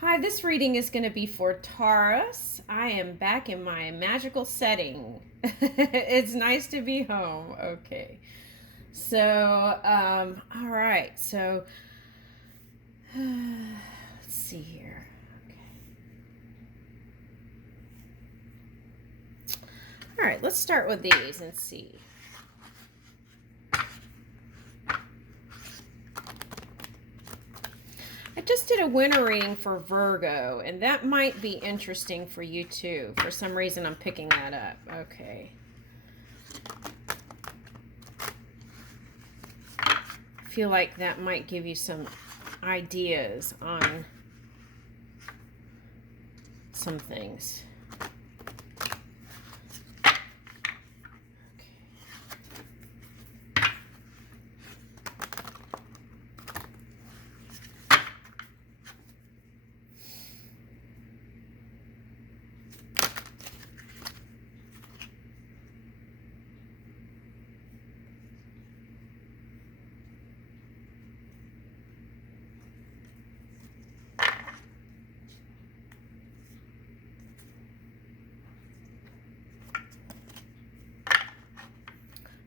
Hi, this reading is going to be for Taurus. I am back in my magical setting. It's nice to be home. Okay. All right. Let's see here. Okay. All right, let's start with these and see. I just did a winter reading for Virgo, and that might be interesting for you too. For some reason, I'm picking that up. Okay. I feel like that might give you some ideas on some things.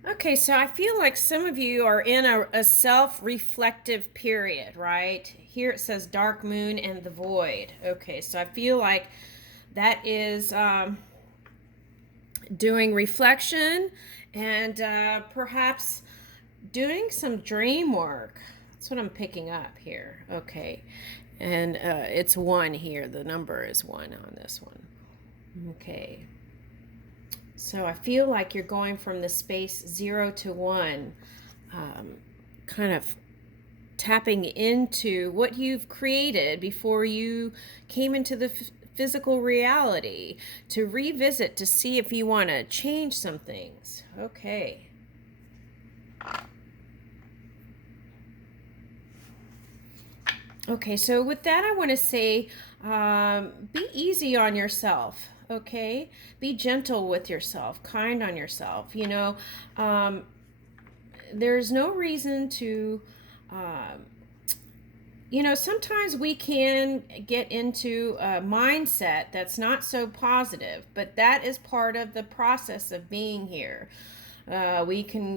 Okay, so I feel like some of you are in a self-reflective period, right? Here it says dark moon and the void. Okay, so I feel like that is doing reflection and perhaps doing some dream work. That's what I'm picking up here. Okay, and it's 1 here. The number is 1 on this one. Okay. So I feel like you're going from the space 0 to 1, kind of tapping into what you've created before you came into the physical reality, to revisit to see if you want to change some things. Okay. Okay, so with that, I want to say be easy on yourself, okay? Be gentle with yourself, kind on yourself. There's no reason to, um, sometimes we can get into a mindset that's not so positive, but that is part of the process of being here. We can,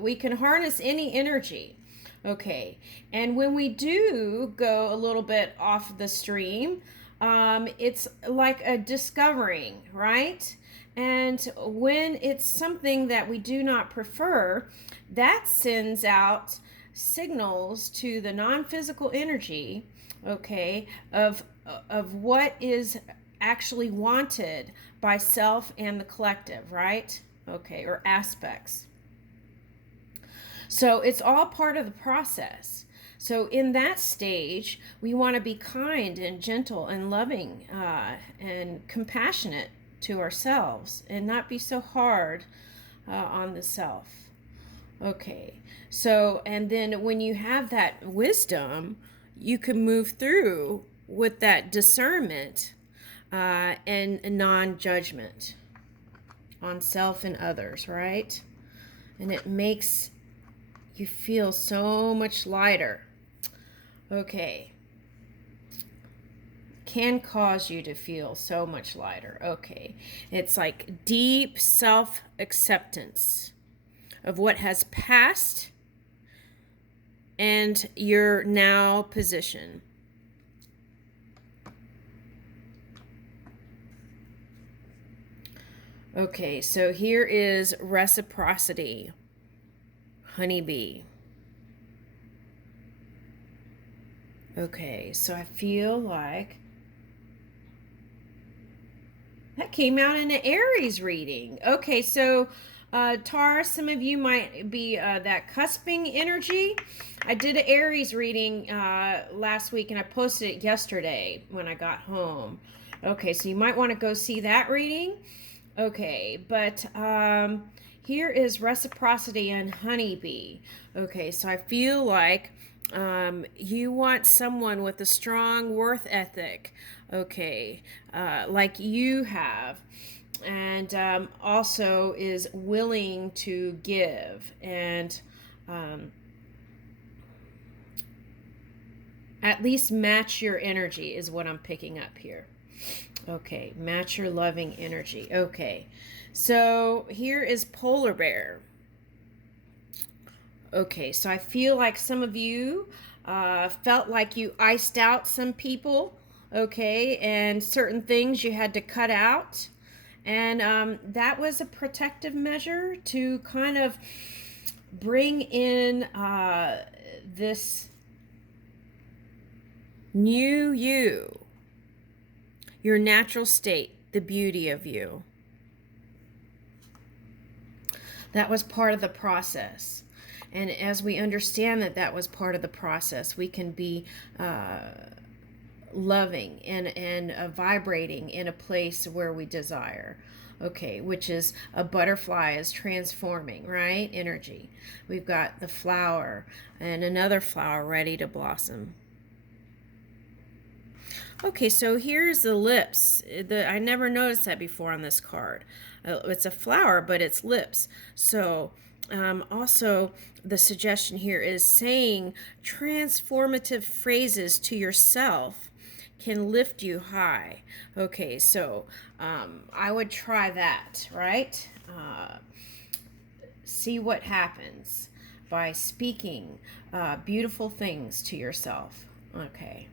we can harness any energy. Okay. And when we do go a little bit off the stream, it's like a discovering, right? And when it's something that we do not prefer, that sends out signals to the non-physical energy, okay, of what is actually wanted by self and the collective, right? Okay, or aspects. So it's all part of the process. So in that stage, we want to be kind and gentle and loving and compassionate to ourselves and not be so hard on the self. Okay, so and then when you have that wisdom, you can move through with that discernment and non-judgment on self and others, right? And it makes you feel so much lighter. Okay. Can cause you to feel so much lighter. Okay. It's like deep self-acceptance of what has passed and your now position. Okay, so here is reciprocity. Honeybee. Okay, so I feel like that came out in an Aries reading. Okay, so Taurus, some of you might be that cusping energy. I did an Aries reading last week and I posted it yesterday when I got home. Okay, so you might want to go see that reading. Okay, but here is reciprocity and honeybee. Okay, so I feel like you want someone with a strong worth ethic, okay, like you have, and also is willing to give and At least match your energy is what I'm picking up here. Okay, match your loving energy. Okay, so here is polar bear. Okay, so I feel like some of you felt like you iced out some people, okay, and certain things you had to cut out. And that was a protective measure to kind of bring in this new you, your natural state, the beauty of you. That was part of the process. And as we understand that that was part of the process, we can be loving and vibrating in a place where we desire. Okay, which is a butterfly is transforming, right? Energy. We've got the flower and another flower ready to blossom. Okay, so here's the lips. I never noticed that before on this card. It's a flower, but it's lips. So also the suggestion here is saying transformative phrases to yourself can lift you high. Okay, so I would try that, right? See what happens by speaking beautiful things to yourself. Okay.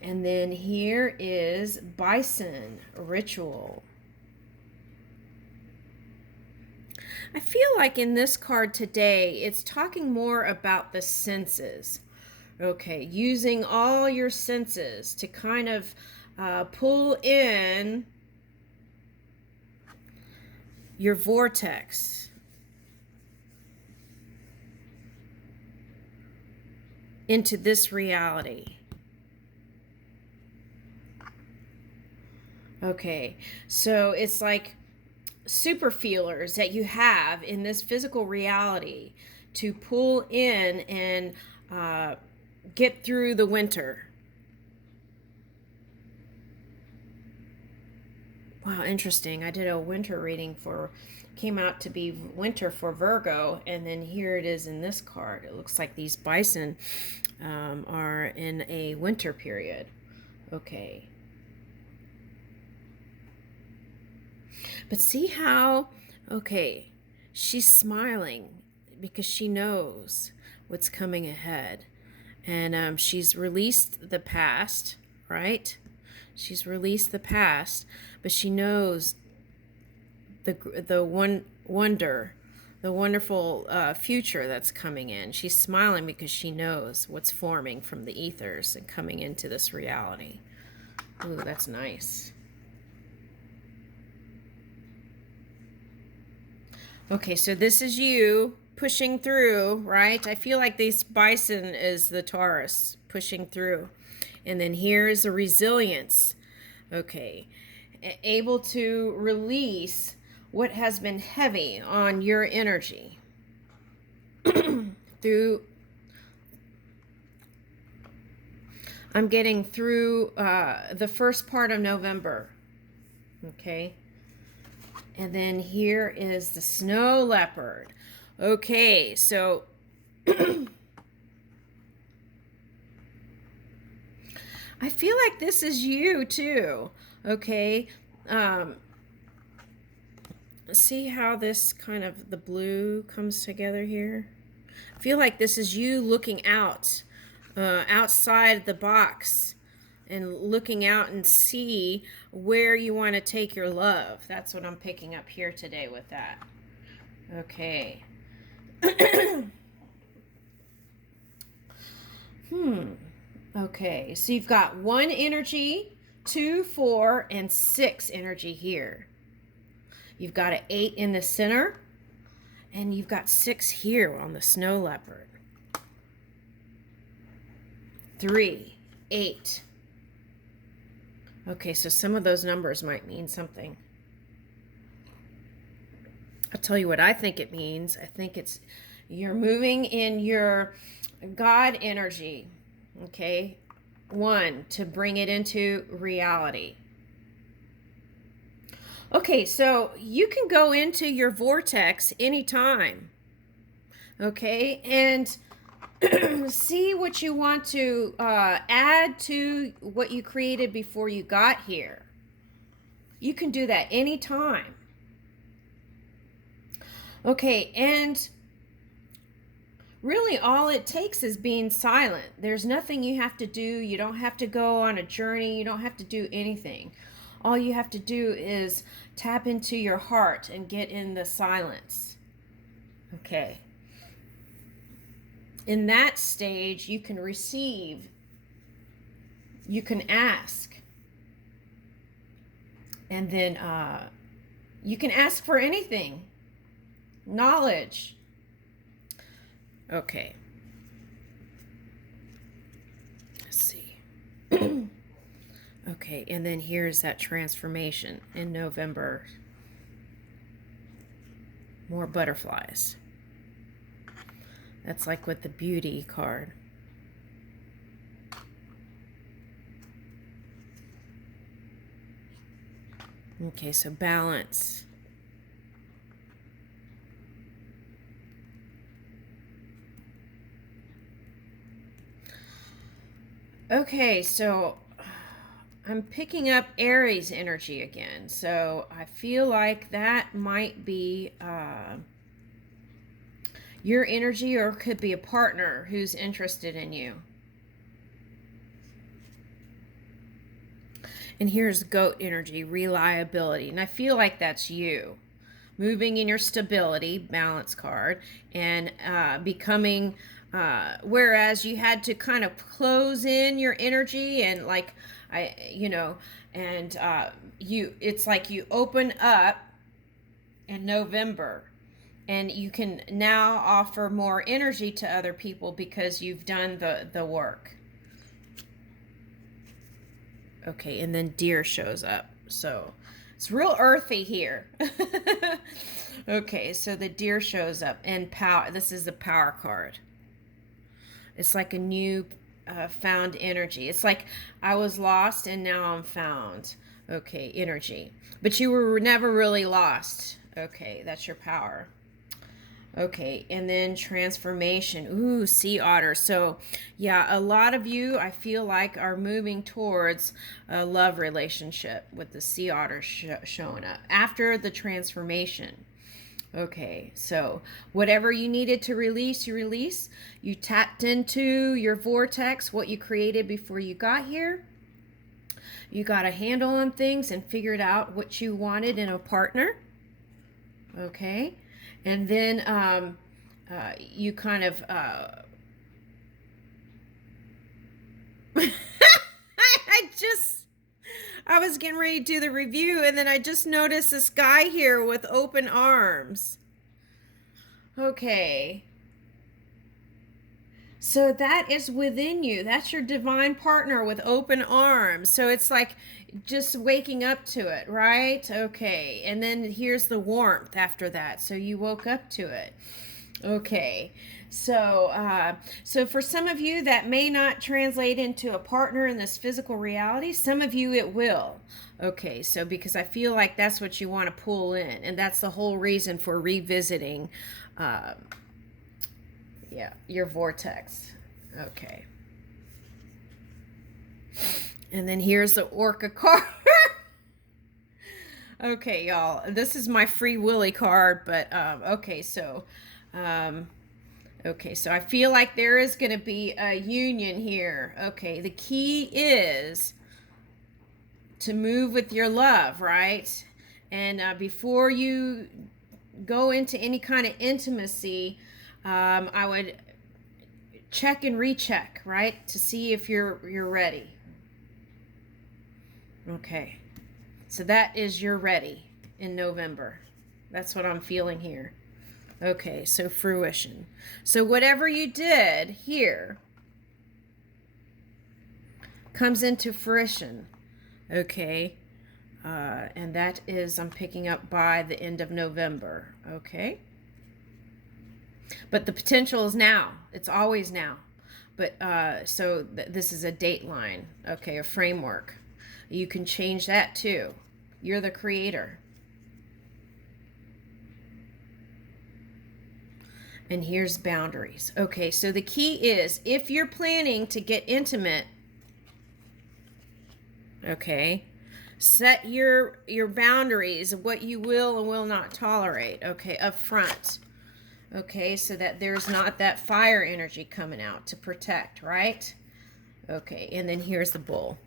And then here is bison ritual. I feel like in this card today, it's talking more about the senses. Okay, using all your senses to kind of pull in your vortex into this reality. Okay, so it's like super feelers that you have in this physical reality to pull in and get through the winter. Wow, interesting. I did a winter reading came out to be winter for Virgo, and then here it is in this card. It looks like these bison are in a winter period. Okay. But see how, okay, she's smiling because she knows what's coming ahead. And she's released the past, right? She's released the past, but she knows the wonderful future that's coming in. She's smiling because she knows what's forming from the ethers and coming into this reality. Ooh, that's nice. Okay, so this is you pushing through, right? I feel like this bison is the Taurus pushing through. And then here is the resilience. Okay, able to release what has been heavy on your energy through. I'm getting through the first part of November. Okay. And then here is the snow leopard. Okay, so I feel like this is you too. Okay. See how this kind of the blue comes together here? I feel like this is you looking out, outside the box and looking out and see where you want to take your love. That's what I'm picking up here today with that. Okay. Okay, so you've got 1 energy, 2, 4, and 6 energy here. You've got an 8 in the center, and you've got 6 here on the snow leopard. 3, 8. Okay, so some of those numbers might mean something. I'll tell you what I think it means. I think it's you're moving in your God energy. Okay, 1, to bring it into reality. Okay, so you can go into your vortex anytime. Okay, and See what you want to add to what you created before you got here. You can do that anytime. Okay, and really all it takes is being silent. There's nothing you have to do. You don't have to go on a journey. You don't have to do anything. All you have to do is tap into your heart and get in the silence. Okay. In that stage, you can receive, you can ask, and then you can ask for anything. Knowledge. Okay. Let's see. Okay, and then here's that transformation in November. More butterflies. That's like with the beauty card. Okay, so balance. Okay, so I'm picking up Aries energy again. So I feel like that might be your energy, or could be a partner who's interested in you. And here's goat energy, reliability. And I feel like that's you. Moving in your stability, balance card, and becoming, whereas you had to kind of close in your energy and like, it's like you open up in November, and you can now offer more energy to other people because you've done the work. Okay, and then deer shows up. So it's real earthy here. Okay, so the deer shows up, and power. This is the power card. It's like a new found energy. It's like I was lost and now I'm found. Okay, energy. But you were never really lost. Okay, that's your power. Okay, and then transformation. Ooh, sea otter. So, yeah, a lot of you, I feel like, are moving towards a love relationship with the sea otter showing up after the transformation. Okay, so whatever you needed to release, you release. You tapped into your vortex, what you created before you got here. You got a handle on things and figured out what you wanted in a partner. Okay, and then you kind of I was getting ready to do the review, and then I just noticed this guy here with open arms. Okay, so that is within you. That's your divine partner with open arms. So it's like just waking up to it, right? Okay. And then here's the warmth after that. So you woke up to it. Okay. So for some of you that may not translate into a partner in this physical reality, some of you it will. Okay, so because I feel like that's what you want to pull in, and that's the whole reason for revisiting your vortex. Okay. And then here's the orca card. Okay, y'all. This is my Free Willy card, but okay, so I feel like there is going to be a union here. Okay, the key is to move with your love, right? And before you go into any kind of intimacy, I would check and recheck, right, to see if you're ready. Okay, so that is you're ready in November. That's what I'm feeling here. Okay, so fruition. So whatever you did here comes into fruition. Okay, and that is, I'm picking up by the end of November. Okay, but the potential is now. It's always now. But this is a date line. Okay, a framework. You can change that too. You're the creator. And here's boundaries. Okay, so the key is if you're planning to get intimate, okay, set your boundaries of what you will and will not tolerate, okay, up front. Okay, so that there's not that fire energy coming out to protect, right? Okay, and then here's the bull.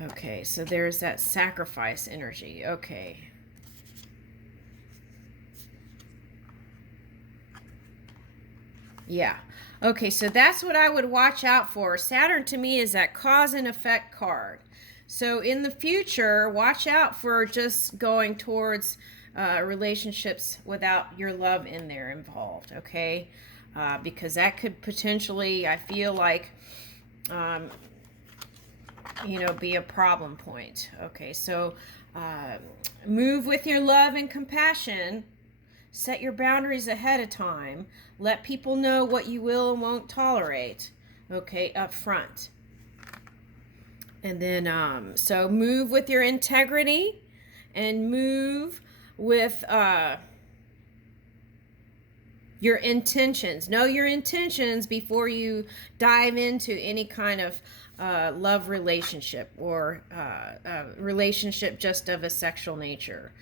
Okay, so there's that sacrifice energy. Okay. Yeah. Okay, so that's what I would watch out for. Saturn to me is that cause and effect card. So in the future, watch out for just going towards relationships without your love in there involved, okay? Because that could potentially, I feel like, um, be a problem point. Okay, so move with your love and compassion. Set your boundaries ahead of time. Let people know what you will and won't tolerate, okay, up front. And then, so move with your integrity and move with your intentions. Know your intentions before you dive into any kind of love relationship or relationship just of a sexual nature.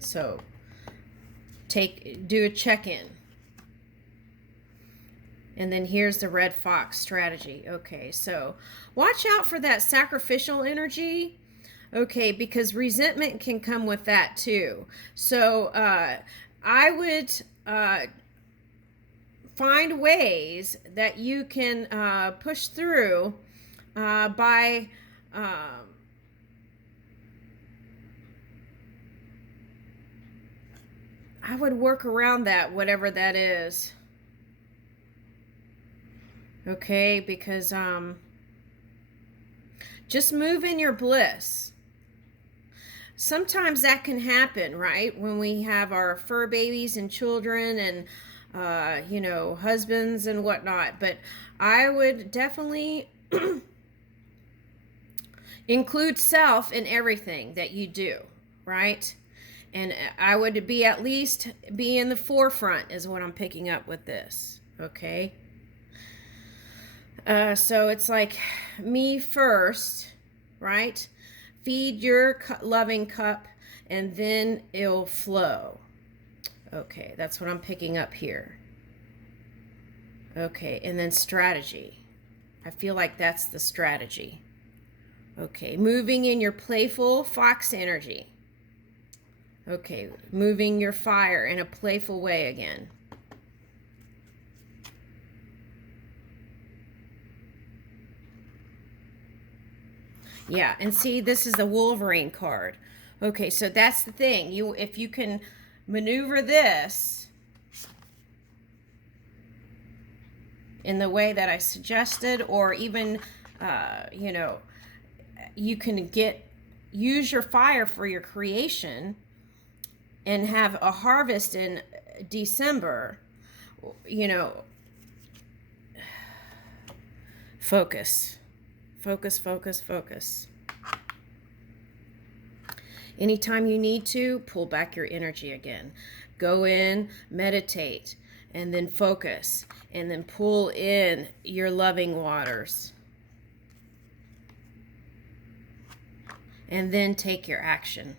So do a check-in. And then here's the red fox strategy. Okay, so watch out for that sacrificial energy. Okay, because resentment can come with that too. So I would find ways that you can push through by I would work around that, whatever that is. Okay, because just move in your bliss. Sometimes that can happen, right? When we have our fur babies and children and husbands and whatnot. But I would definitely include self in everything that you do, right? And I would be at least be in the forefront is what I'm picking up with this, okay? So it's like me first, right? Feed your loving cup and then it'll flow. Okay, that's what I'm picking up here. Okay, and then strategy. I feel like that's the strategy. Okay, moving in your playful fox energy. Okay, moving your fire in a playful way again. Yeah, and see, this is the Wolverine card. Okay, so that's the thing. If you can maneuver this in the way that I suggested, or even, you can use your fire for your creation and have a harvest in December, focus. Focus, focus, focus. Anytime you need to, pull back your energy again. Go in, meditate, and then focus, and then pull in your loving waters. And then take your action.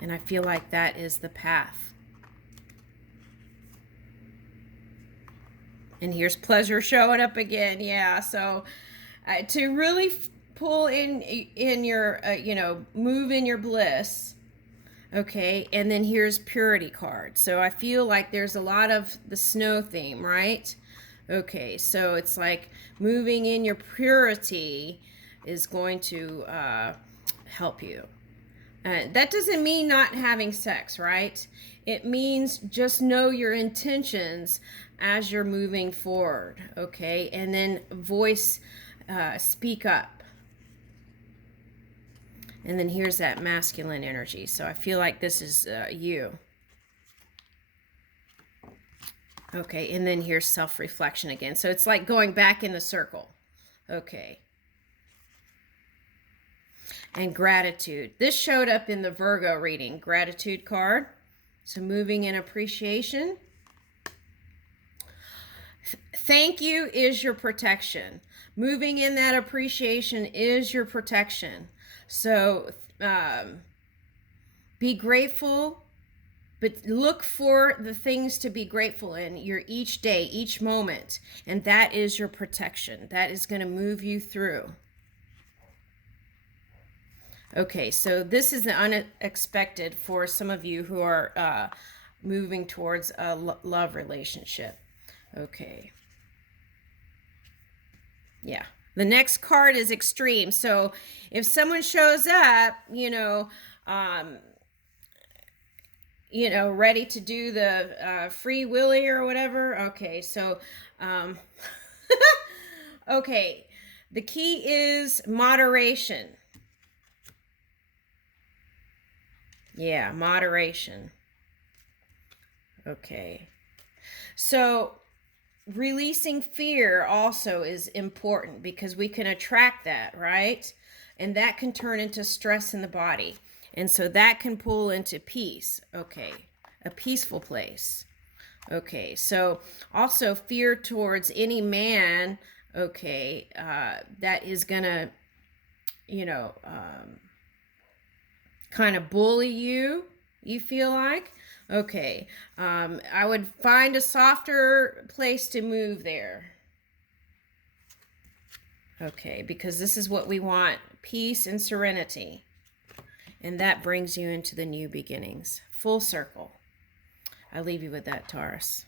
And I feel like that is the path. And here's pleasure showing up again. Yeah, so to really pull in your, move in your bliss. Okay, and then here's purity card. So I feel like there's a lot of the snow theme, right? Okay, so it's like moving in your purity is going to help you. That doesn't mean not having sex, right? It means just know your intentions as you're moving forward, okay? And then speak up. And then here's that masculine energy. So I feel like this is you. Okay, and then here's self-reflection again. So it's like going back in the circle. Okay. and gratitude. This showed up in the Virgo reading, gratitude card. So moving in appreciation. Thank you is your protection. Moving in that appreciation is your protection. So be grateful, but look for the things to be grateful in your each day, each moment. And that is your protection. That is going to move you through. Okay, so this is the unexpected for some of you who are moving towards a love relationship. Okay. Yeah. The next card is extreme. So if someone shows up, ready to do the free willy or whatever. Okay, so, okay, the key is moderation. Yeah, moderation. Okay. So releasing fear also is important because we can attract that, right? And that can turn into stress in the body. And so that can pull into peace. Okay. A peaceful place. Okay. So also fear towards any man, okay, that is going to, kind of bully you feel like. Okay, I would find a softer place to move there. Okay, because this is what we want, peace and serenity. And that brings you into the new beginnings. Full circle. I leave you with that, Taurus.